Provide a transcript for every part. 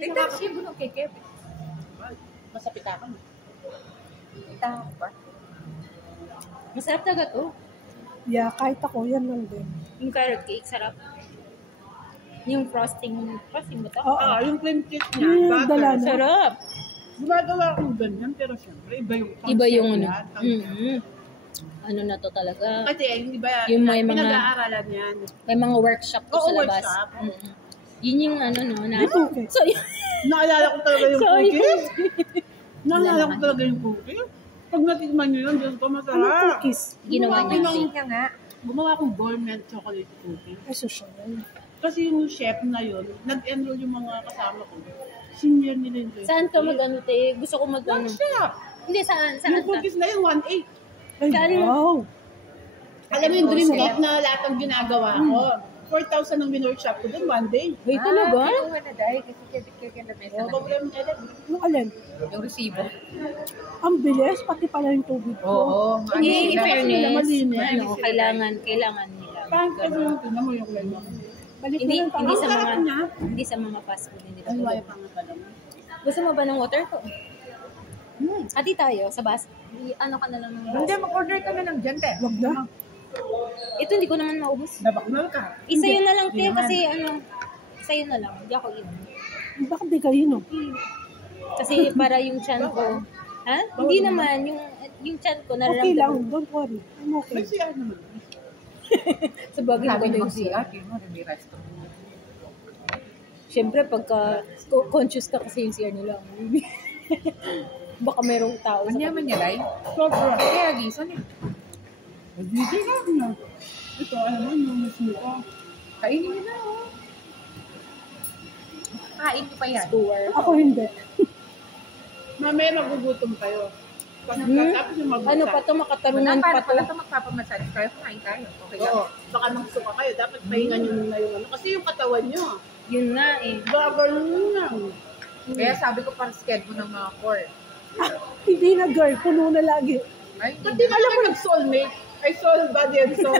Tignan siya, bunong kekep. Masapitakan. Itahan ko ba? Masarap talaga to. Yeah, kahit ako, yan lang din. Yung carrot cake, sarap. Yung frosting ba to? Oo. Yung cream cheese niya, Yung dala butter. na. Sarap. Gumagawa akong ganyan, pero syempre, iba yung Iba yung ano. concept yan. Ano na to talaga. Kasi hindi ba, Yung may mga- pinag-aaralan yan. May mga workshop to Oo, sa labas. workshop. Yun yung ano no. Na, Okay. so, Naalala ko talaga yung Sorry. cookies. Naalala ko talaga yung cookies. Pag natikman nyo yun, Diyos ko, Ano masarap. cookies? ginawa niya. Niya nga. Gumawa akong gourmet chocolate cookie. Ay, social. Kasi yung chef na yun, nag-enroll yung mga kasama ko. Senior nila yung Saan ka mag-ano, te? Gusto ko mag-ano. Workshop! Hindi, saan? Yung Saan ka? cookies na yun, 1.8. Ay, Saan yun? wow. Alam mo yung dream cake na lahat ng ginagawa ko. 4,000 ang workshop ko dun, one day. Wait, talaga? Kinuha na dahil kasi kaya na mesa O, na. problema nila. Yung alin? Yung resibo. Ang bilis, pati pala yung tubig ko. Oo. Hindi, in Kasi fairness, nila malinis. ano, kailangan nila. Parang kasi yung tingnan mo yung lima. Balik Hindi, na lang hindi tayo. sa sarap mga, niya. hindi sa mga fast food, hindi Ay, na wala pa nga pala. Gusto mo ba ng water ko? Hati tayo sa bus. Ano ka na lang ng Hindi, mag-order ka na lang dyan, te. Wag na. Ito hindi ko naman maubos. Nabaknal ka. Isa yun na lang, te, kasi ano, isa yun na lang. Hindi ako yun. Bakit di kayo, no? Kasi para yung chan ko. Ha? Hindi naman, yung chan ko Okay lang, nararamdaman. don't worry. I'm okay. May siya naman. Sa bagay Sabi maganda ni yung mag-CR, yun mo, may resto. Siyempre, pagka conscious ka kasi yung CR nila. Baka merong tao sa Manyaman niya, Ray. Sobra. Kaya gisan eh. Hindi ka na. Ito, alam mo, yung masuka. Kainin niyo na, oh. Kain niyo pa yan. tour. Ako hindi. Mamaya magugutom kayo. Pag nagkatapos yung magugutom. Ano pa to, makatarungan Wala, pa para to. pala ito magpapamassage kayo, kumain tayo. Okay lang. Oo. Baka magsuka kayo. Dapat pahinga nyo muna yung ano. Kasi yung katawan nyo. Yun nga eh. Gagano nyo lang. Kaya sabi ko para schedule ng mga core. Hindi na, girl. Puno na lagi. Ay, Kasi alam mo nag-soulmate. Ay, soul, body, and soul.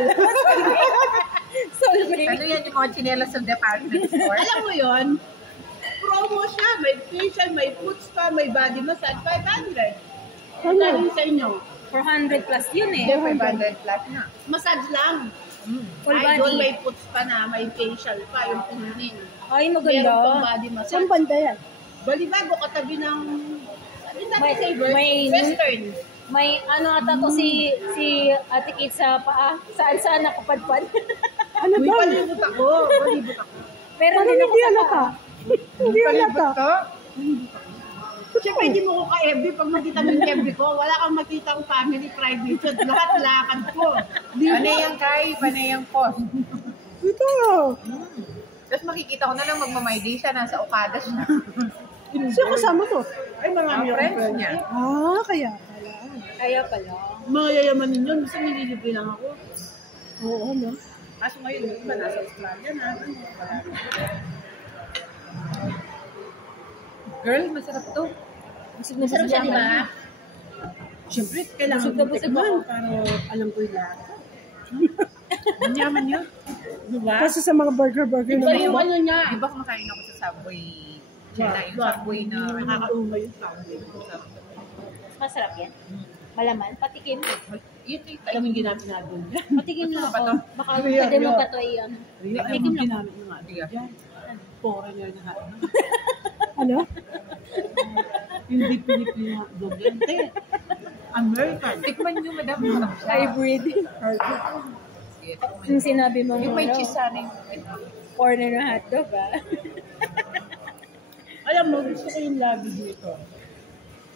Sorry. ano yan yung mga chinelas sa department store? Alam mo yon promo siya. May facial, may foot spa, may body massage. 500. Ano? Ano sa inyo? 400 plus yun eh. Hindi, 500 flat na. Massage lang. Full Ay, body. doon may foot spa na, may facial pa, yung punin. Ay, Meron pang maganda. body massage. Saan banda yan? Balibago, katabi ng... Sabi May- natin sa may- Western. May ano ata to si Ate Kate sa paa. Saan nakapadpad. Ano Uy, ba? palibot ako. Palibot ako. Pero Parang hindi ako hindi sa halata. paa. Hindi halata. Siyempre, hindi mo ko ka-FB. Pag makita mo yung FB ko, wala kang makita ang family private shot. Lahat lakad ko. Di ba? Panay ang kay, panay ang post. Ito. Tapos makikita ko na lang magmamaydi siya, nasa Okada siya. Siya kasama to. Ay, marami Ang akong friends niya. Ah, kaya pala. Kaya pala. Mga yayamanin yun. Gusto nililibre lang ako. Oo, no? Kaso ngayon, yung iba nasa Australia na. Ano, marami. Girl, masarap to. Masarap siya, di ba? Siyempre, kailangan Busog na ko busog tikman ako. para alam ko yung lahat. Manyaman yun. Diba? Kasi sa mga burger Iba na yung mga ano niya. Di ba kumakain ako sa Subway? Yung Subway na... Nakakauma yung Subway. Masarap yan. Malaman. Patikim. Yun eh. Alam mo yung ginamit natin dyan. Patikim lang Ba to? ako. Baka pwede mo pa to i-ano. Alam mo yung ginamit mo nga dyan. Foreigner na nga. ano? Hindi Pilipino hotdog yan. Te. American. Tikman nyo, madam. Masarap siya. Hybrid. Sige, tikman Yung nyo. sinabi mo Yung may cheese sana yung... corner na hotdog ah. Alam mo, gusto ko yung labi dito.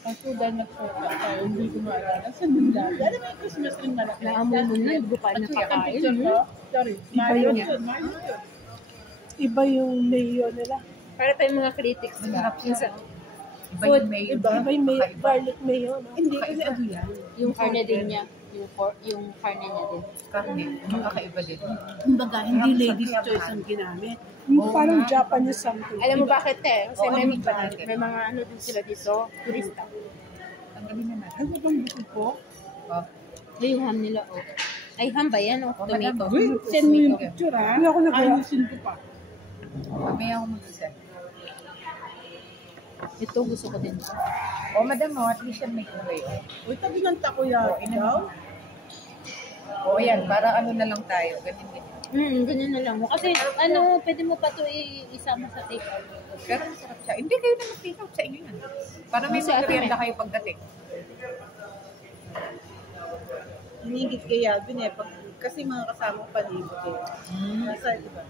Kaso dahil nagsuka tayo, hindi ko maalala. Saan yung labi? Alam mo yung Christmas ring malaki? Naamoy mo na, hindi ko pa Ang nakakain. picture ko? Sorry. Mario yun. Mario yun. Iba yung mayo nila. Para pa yung mga critics. Masarap siya. Yung, Iba yung mayo. Iba yung mayo, garlic mayo, no? Hindi, kasi ano yan? yung karne din niya. Yung karne niya din. Karne. Magkakaiba din. Kumbaga, hindi ladies choice ang ginamit. Parang Japanese something. Alam mo bakit eh? Kasi Oo, may, hindi pa natin. may mga ano din sila dito. Turista. Tanggalin na natin. Ano bang gusto ko? Oh. Ay, yung ham nila oh. Ay, ham ba yan oh? Oh, Tomato. madam. Uy, send mo yung picture ha. Hindi ako nagawa. Ayusin ko pa. Mamaya ako mag-isa. Ito, gusto ko din. O, madam mo, at least yan may kulay. Uy, tabi ng takoyaki daw. O, yan, para ano na lang tayo. Ganyan din. Ganyan na lang. Kasi, ano, pwede mo pa ito isama sa take out. Pero masarap siya. Hindi kayo na mag-take out sa inyo yan. Para may Kasi ate, merienda kayo pagdating. Hinigit kay Alvin eh. Kasi mga kasamang palibot eh. Nasa, di ba?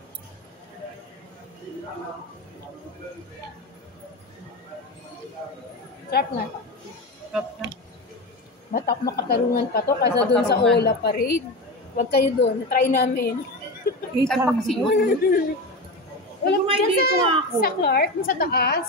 Sarap nga. Sarap niya. Makatarungan pa to kaysa doon sa Makatarungan. Ola Parade. Huwag kayo doon. Try namin. 800. Wala Kung may dyan dito ako. sa Clark, sa taas.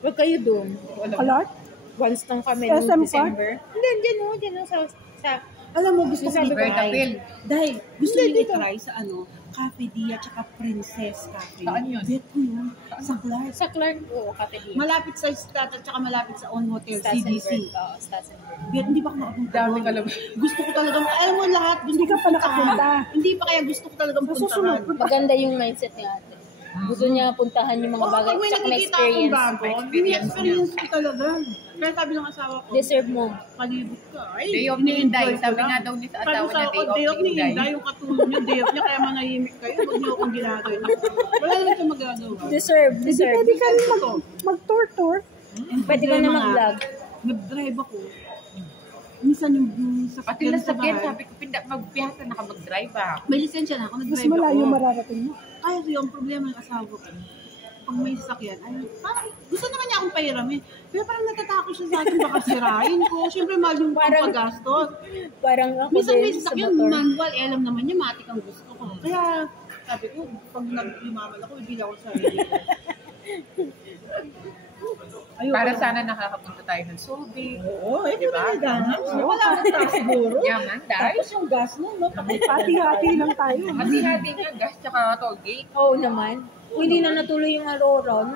Huwag kayo doon. Kalot? Once lang kami SM noong Park? December. Hindi, dyan o, sa Alam mo, gusto ko Sabi ko, Bertapil. Dahil, gusto Hindi, niyo dito. i-try sa ano, Cafe Dia tsaka Princess Cafe. Saan yun? Bet ko yun. Sa Clark. sa Clark, oo, Cafe Dia. Malapit sa Stat at tsaka malapit sa On Hotel, Statsenberg. CDC. Oo, Statsenberg. Bet, hindi pa ako nakapunta Dami doon. ka lang. Gusto ko talaga, alam mo lahat, Hindi ka pa nakapunta. Hindi pa kaya gusto ko talagang Sa susunod, puntahan. Maganda yung mindset ni ate. Gusto niya puntahan yung mga bagay. Pag may Tsaka may nakikita akong experience. bago, May may experience experience ko talaga. Kaya sabi ng asawa ko, Deserve mo. palibot ka. Ay, Day of ni Inday. ini-enjoy ko Sabi lang. nga daw ni sa Sabi asawa sa niya, ako, day of ni Inday. Inday. Yung katulog niya, day off niya, kaya manahimik kayo. Huwag niyo akong ginagawin. Wala naman siya magagawa. Deserve. Pwede ka rin mag-tour-tour. Pwede ka na mag-vlog. Nag-drive ako. Minsan yung sa Pati lang sa akin, sabi ko, magpiyasa na ka mag-drive ah. May lisensya na ako, Mas nag-drive malayo ako. mararating mo. Kaya yung problema ng asawa ko, pag may sasakyan, ay, parang gusto naman niya akong pahiramin. Pero parang natatakot siya sa akin, baka sirain ko. Siyempre, mahal yung Parang- paggastos. Parang ako Minsan may din sa sasakyan, motor. manual, alam naman niya, matik ang gusto ko. Kaya, sabi ko, pag nag-limaman ako, ibili ako sa sarili ko. Ayoko. Para sana nakakapunta tayo ng Subic. Oo, eh, Diba? kung nagdahan. Wala akong tax siguro. Yaman, dahil. Tapos yung gas nun, no? Hati-hati lang tayo. Hati-hati nga, gas tsaka toll gate. Oo naman. Kung hindi na natuloy yung Aurora,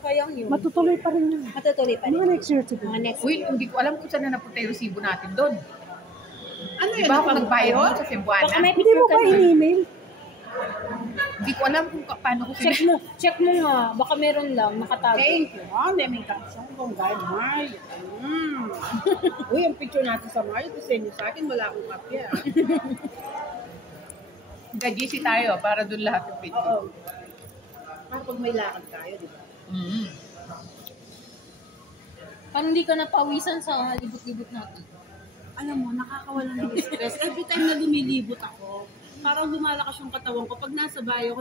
kayang yun. Matutuloy pa rin yun. Matutuloy pa Mga rin. next year siguro. Mga next Uy, hindi ko alam kung saan na napunta yung resibo natin doon. Ano Di yun? ba ako nagbayad doon sa Baka Cebuana? may Hindi picture mo ka ba na. in-email? Hindi ko alam kung paano ko Check mo. Check mo nga. Baka meron lang. Nakatago. Thank you. May kapsang kong guide, Mario. Uy, ang picture natin sa Mario, ito send sa akin, wala akong kapya. Nag-GC tayo para doon lahat yung picture. Oo. Para pag may lakad tayo, di ba? Paano hindi ka napawisan sa libot-libot natin? Alam mo, nakakawalan ng stress. Every time na lumilibot ako, parang lumalakas yung katawan ko. Pag nasa bayo ko,